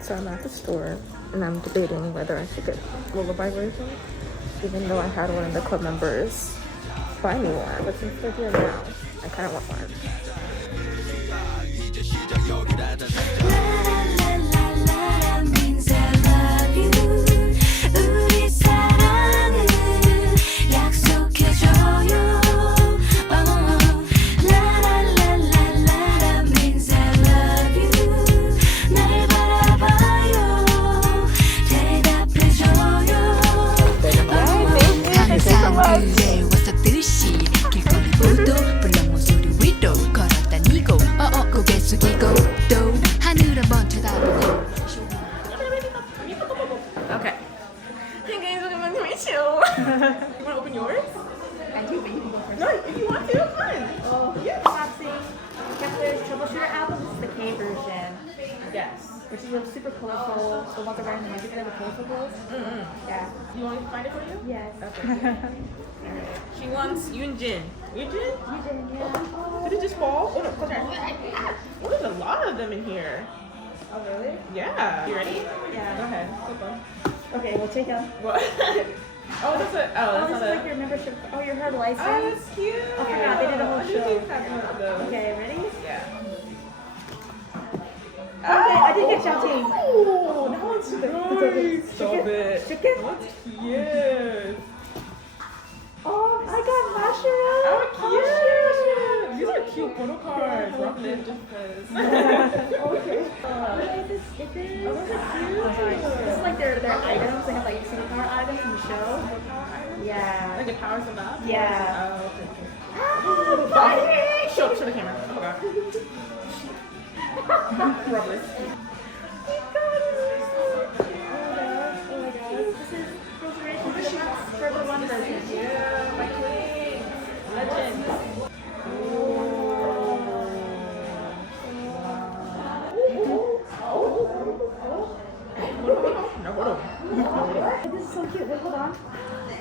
So I'm at the store and I'm debating whether I should get Lullaby version, even though I had one of the club members buy me one. But since they're here now, I kind of want one. Okay. Hey guys, welcome back to my show. You want to open yours? I do, but you can go first. No, if you want to, it's fine. Oh, yeah. Popsy. Kepler's Troubleshooter album. This is the K version. Yes. Which is super colorful. The ones that are in the music, the colorful clothes. Yeah. You want me to find it for you? Yes. Okay. She wants Yeonjun. Yeonjun? Yeonjun, yeah. Did it just fall? Oh no, close your eyes. Oh, there's a lot of them in here. Oh, really? Yeah. You ready? Yeah. Go ahead. Flip them. Okay, we'll take them. What? Oh, that's a. Oh, This that's is like your membership. Oh, your her license. Oh, that's cute. I forgot, they did a whole show. Show. Okay, ready? Yeah. Okay, I did get shouting. Oh, that one's nice. Stop it. Chicken? That's cute. Oh, I got mushrooms. Oh, cute. These are cute photocards. Rock them just because. Okay. Look at the stickers. Oh, those are cute. This is like their items. They have like superpower items in the show. Yeah. Like it powers them up? Yeah. Oh, okay. Oh, show the camera. Oh my god. Rubber. For the one version. Yeah, my queen. Legend. No, hold on. This is so cute. Wait, hold on.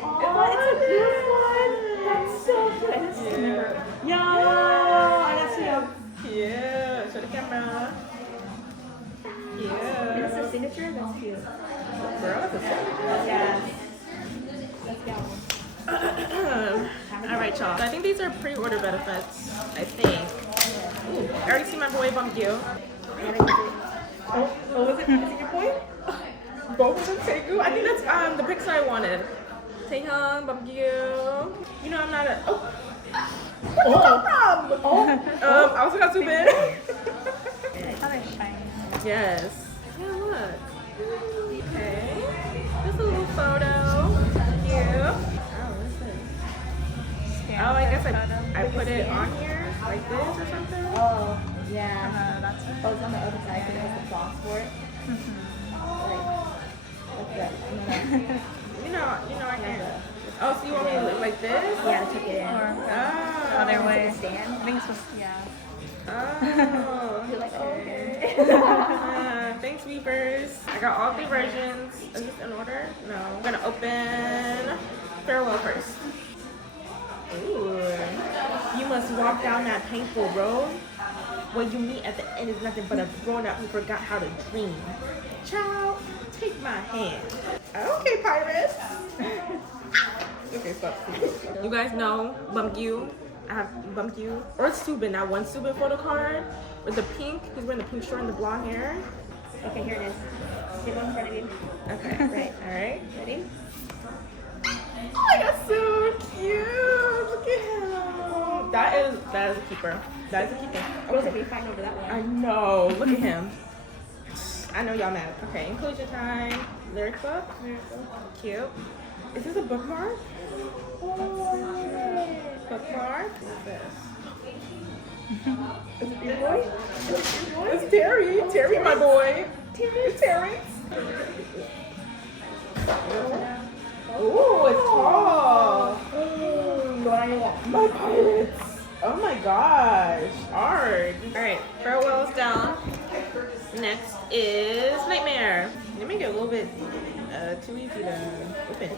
Oh, it's a blue one. That's so cute. I just remember. Yo, I got you. Cute. Show the camera. Cute. Is this a signature? That's cute. Girl, that's a signature. Yeah. Let's go. Alright, y'all. So I think these are pre-order benefits. I think. Ooh, I already see my boy beomgyu. Oh, what was it? Is it your boy? Both of them Taegu? I think that's the picture I wanted. Taehyun, beomgyu. You know I'm not a. Oh. Where'd you come from? Oh. I also got soobin. I thought I shiny. Yes. Yeah, look. Okay. Just a little photo. Cute. Oh, what's this? Oh, I guess I put it on here like this or something. Oh, yeah. That's it. Oh, it's on the other side because it has the box for it. Like that. You know, I can. Oh, so you want me to look like this? Yeah, I took it in. Oh. Other way. Stand. I think it's supposed to, yeah. Oh. You're like, okay. Thanks, Weavers. I got all 3 versions. Is this in order? No. I'm gonna open Farewell first. Ooh. You must walk down that painful road. What you meet at the end is nothing but a grown-up who forgot how to dream. Child, take my hand. Okay, pirates. Okay, stop. You guys know beomgyu. I have beomgyu or soobin. I one soobin photo card with the pink. He's wearing the pink shirt and the blonde hair. Okay, here it is. Get one in front of you. Okay, right. All right. Ready? Oh my god, so cute. Look at him. That is a keeper. That is a keeper. What if we fight over that one? I know. Look at him. I know y'all mad. Okay, inclusion time. Lyric book. Cute. Is this a bookmark? Oh, bookmark. What's this? Is it your boy? Is it your boy? It's Terry. Terry, my boy. Terry. Oh, it's tall. My pirates. Oh my gosh. Art. Alright, farewell's down. Next is Nightmare. They make it a little bit too easy to open.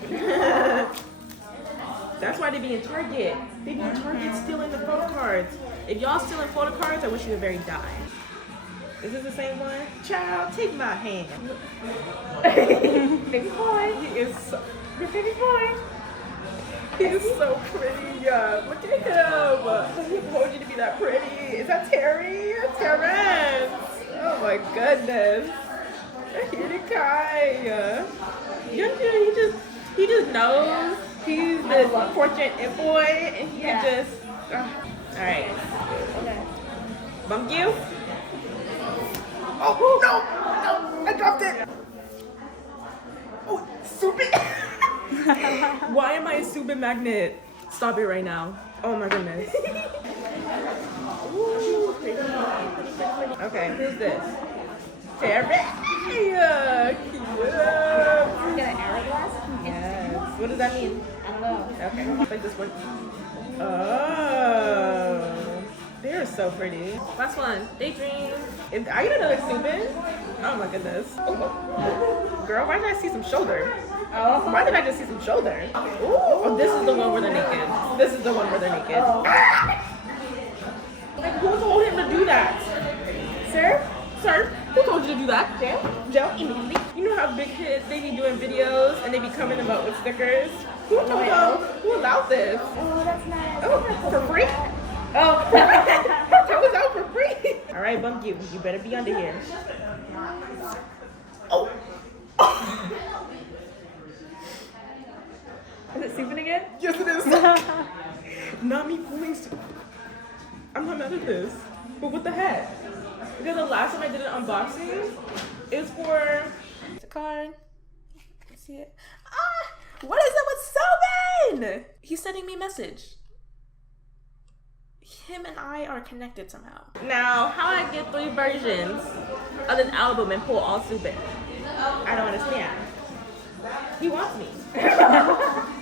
That's why they be in Target. They be in Target stealing the photo cards. If y'all stealing photo cards, I wish you would very die. Is this the same one? Child, take my hand. Baby boy. He is so, Baby boy. he is so pretty. Look at him. Who told you to be that pretty? Is that Terry? Terrence. Oh my goodness. Here Kai. Yeonjun, he just knows he's the fortunate boy, and he can just. All right. Okay. Beomgyu. Oh no! I dropped it. Oh, soobin. Why am I a soobin magnet? Stop it right now. Oh my goodness. Ooh, pretty. Okay, who's this? Taraval. Cute. Get an hourglass? Yes. What does that mean? I don't know. Okay, like this one. Oh, they're so pretty. Last one, Daydream. I get another soobin. Oh my goodness. Girl, why did I see some shoulder? Oh. Why did I just see some shoulder? Ooh, oh, this is the one where they're naked. This is the one where they're naked. Oh. Like, who told him to do that? Sir? Sir? Who told you to do that? Jail? Jail immediately. You know how big kids, they be doing videos and they be coming them up with stickers? Who told them? Who allowed this? Oh, that's nice. Oh, for free? Oh, that was out for free. All right, Beomgyu, you better be under here. Oh. Is it soobin again? Yes, it is. Not me pulling. I'm not mad at this. But what the heck? Because the last time I did an unboxing, it was for the card. See it? Ah! What is up with Soobin? He's sending me a message. Him and I are connected somehow. Now, how I get 3 versions of this album and pull all Soobin? I don't understand. He wants me.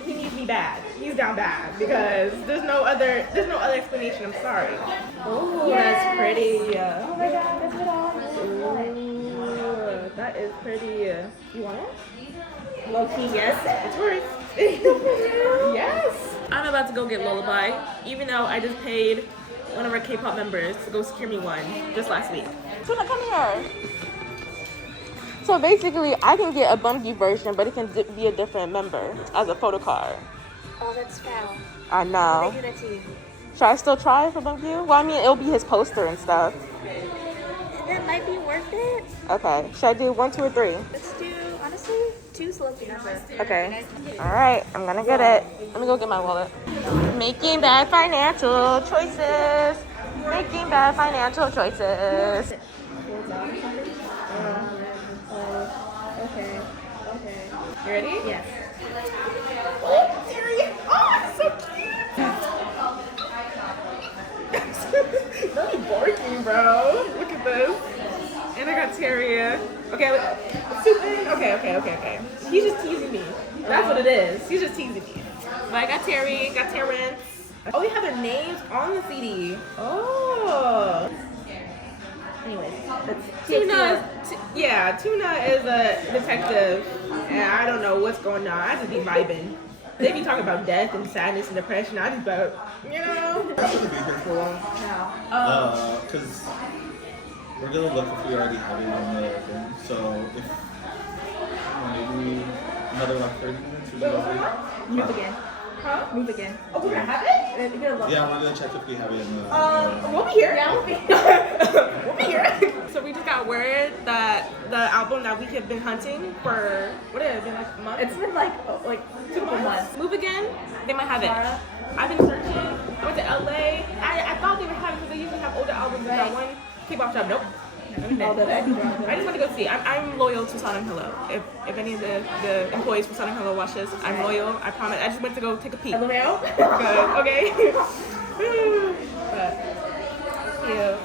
He needs me bad. He's down bad because there's no other explanation. I'm sorry. Oh, that's pretty. Oh my god, that's what all. Ooh, that is pretty. You want it? Low key, yes. It's worth. Yes. I'm about to go get Lullaby, even though I just paid one of our K-pop members to go secure me one just last week. So come here. So basically, I can get a Beomgyu version, but it can be a different member as a photocard. Oh, that's foul. I know. They do that to you. Should I still try for Beomgyu? Well, I mean, it'll be his poster and stuff. That might be worth it. Okay. Should I do 1, 2, or 3? Let's do, honestly, 2's low key number. Okay. All right. I'm gonna get it. Let me go get my wallet. Making bad financial choices. Making bad financial choices. Okay. You ready? Yes. Oh, serious? Oh, it's so cute. Don't be barking, bro. Look at this. And I got Terry. Okay, soobin. Okay. He's just teasing me. That's what it is. He's just teasing me. But I got Terry, got Terrence. Oh, we have their names on the CD. Oh. Anyways, Tuna is a detective, and I don't know what's going on. I just be vibing. They be talking about death and sadness and depression. I just about, you know. Are you going to be here for a while? No. Because we're going to look if we already have it on the thing. So if maybe another like 30 minutes or so. Move again. Huh? Move again. Oh, we're gonna have it? You're gonna look. Yeah, I'm going to check if we have it in the... We'll be here. Yeah, we'll be We'll be here. So we just got word that the album that we have been hunting for, what has it been, like a month? It's been like 2 months. Move Again, they might have it. Zara? I've been searching. I went to LA. I thought they would have it because they usually have older albums in that one K-pop shop. Nope. I just want to go see. I'm loyal to SarangHello. If any of the employees from SarangHello watch this, I'm loyal. I promise. I just went to go take a peek. LMAO? Good. Okay. But, yeah.